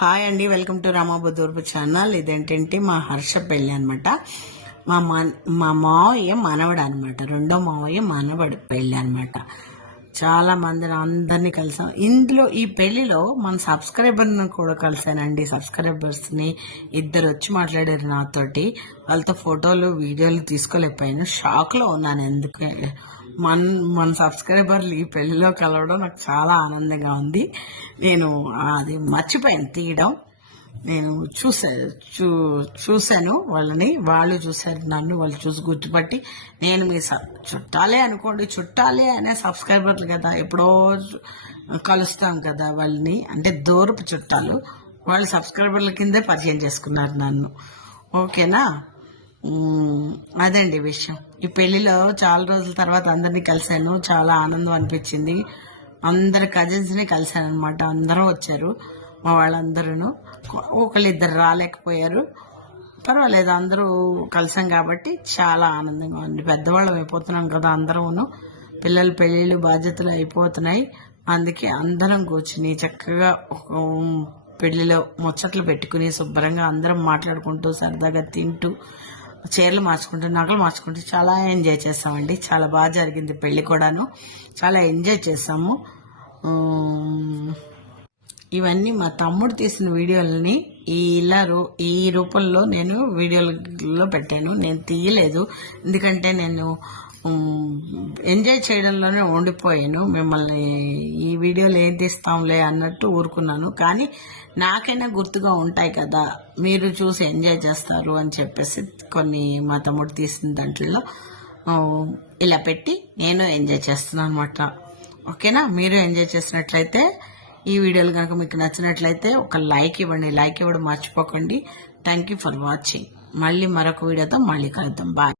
Hi అండి welcome to రామాబుదూర్పు channel. ఇదేంటంటే మా హర్ష పెళ్ళి అనమాట మా మన మా మావయ్య మనవడు అనమాట రెండో మావయ్య మనవడు పెళ్ళి అనమాట చాలా మందిని అందరినీ కలిసాం. ఇందులో ఈ పెళ్ళిలో మన సబ్స్క్రైబర్ని కూడా కలిసానండి. సబ్స్క్రైబర్స్ని ఇద్దరు వచ్చి మాట్లాడారు నాతోటి. వాళ్ళతో ఫోటోలు వీడియోలు తీసుకోలేకపోయాను. షాక్లో ఉన్నాను ఎందుకు? మన మన సబ్స్క్రైబర్లు ఈ పెళ్ళిలో కలవడం నాకు చాలా ఆనందంగా ఉంది. నేను అది మర్చిపోయాను తీయడం. నేను చూసా చూ చూశాను వాళ్ళని వాళ్ళు చూశారు నన్ను వాళ్ళు చూసి గుర్తుపట్టి నేను మీ చుట్టాలే అనుకోండి చుట్టాలే అనే సబ్స్క్రైబర్లు కదా ఎప్పుడో కలుస్తాం కదా వాళ్ళని అంటే దూరపు చుట్టాలు వాళ్ళు సబ్స్క్రైబర్ల కిందే పరిచయం చేసుకున్నారు నన్ను. ఓకేనా? అదండి విషయం. ఈ పెళ్ళిలో చాలా రోజుల తర్వాత అందరినీ కలిశాను. చాలా ఆనందం అనిపించింది. అందరి కజిన్స్ని కలిశాను అనమాట అందరూ వచ్చారు. మా వాళ్ళందరూ ఒకళ్ళిద్దరు రాలేకపోయారు. పర్వాలేదు అందరూ కలిసాం కాబట్టి చాలా ఆనందంగా ఉంది. పెద్దవాళ్ళం అయిపోతున్నాం కదా అందరూను. పిల్లల పెళ్ళిళ్ళు బాధ్యతలు అయిపోతున్నాయి. అందుకే అందరం కూర్చుని చక్కగా ఒక పెళ్ళిలో ముచ్చట్లు పెట్టుకుని శుభ్రంగా అందరం మాట్లాడుకుంటూ సరదాగా తింటూ చీరలు మార్చుకుంటూ నగలు మార్చుకుంటూ చాలా ఎంజాయ్ చేసామండి చాలా బాగా జరిగింది పెళ్ళి కూడాను. చాలా ఎంజాయ్ చేసాము ఇవన్నీ మా తమ్ముడు తీసిన వీడియోలని ఈ ఇలా రూ ఈ రూపంలో నేను వీడియోలలో పెట్టాను. నేను తీయలేదు. ఎందుకంటే నేను ఎంజాయ్ చేయడంలోనే ఉండిపోయాను. మిమ్మల్ని ఈ వీడియోలు ఏం తీస్తాంలే అన్నట్టు ఊరుకున్నాను. కానీ నాకైనా గుర్తుగా ఉంటాయి కదా మీరు చూసి ఎంజాయ్ చేస్తారు అని చెప్పేసి కొన్ని మా తమ్ముడు తీసిన దాంట్లో ఇలా పెట్టి నేను ఎంజాయ్ చేస్తున్నాను అనమాట ఓకేనా? మీరు ఎంజాయ్ చేసినట్లయితే ఈ వీడియోలు కనుక మీకు నచ్చినట్లయితే ఒక లైక్ ఇవ్వండి. లైక్ ఇవ్వడం మర్చిపోకండి. థ్యాంక్ యూ ఫర్ వాచింగ్ మళ్ళీ మరొక వీడియోతో మళ్ళీ కలుద్దాం. బాయ్